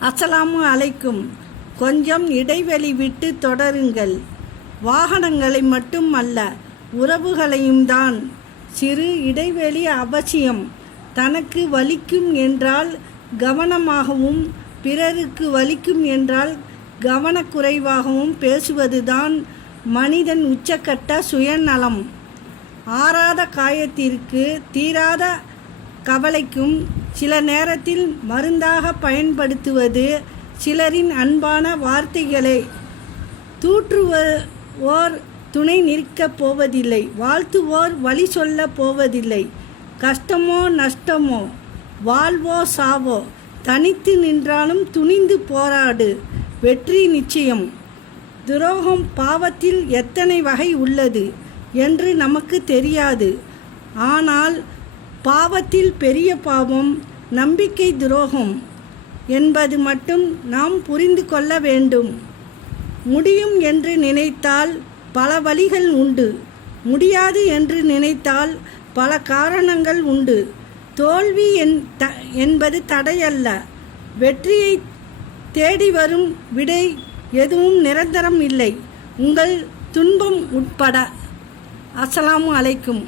அஸ்ஸலாமு அலைக்கும். கொஞ்சம் இடைவெளி விட்டு தொடருங்கள். வாகனங்களை மட்டும் அல்ல, உறவுகளையும் தான். சிறு இடைவெளி அவசியம். தனக்கு வலிக்கும் என்றால் கவனமாகவும், பிறருக்கு வலிக்கும் என்றால் கவனக்குறைவாகவும் பேசுவதுதான் மனிதன் உச்சக்கட்ட சுயநலம். ஆறாத காயத்திற்கு, தீராத கவலைக்கும் சில நேரத்தில் மருந்தாக பயன்படுத்துவது சிலரின் அன்பான வார்த்தைகளை. தூற்றுவோர் துணை நிற்கப் போவதில்லை, வாழ்த்துவோர் வழி சொல்ல போவதில்லை. கஷ்டமோ நஷ்டமோ, வாழ்வோ சாவோ, தனித்து நின்றாலும் துணிந்து போராடு, வெற்றி நிச்சயம். துரோகம் பாவத்தில் எத்தனை வகை உள்ளது என்று நமக்கு தெரியாது. ஆனால் பாவத்தில் பெரிய பாவம் நம்பிக்கை துரோகம் என்பது மட்டும் நாம் புரிந்து கொள்ள வேண்டும். முடியும் என்று நினைத்தால் பல வழிகள் உண்டு, முடியாது என்று நினைத்தால் பல காரணங்கள் உண்டு. தோல்வி என்பது தடையல்ல, வெற்றியை தேடி வரும் விடை. எதுவும் நிரந்தரம் இல்லை, உங்கள் துன்பம் உட்பட. அஸ்ஸலாமு அலைக்கும்.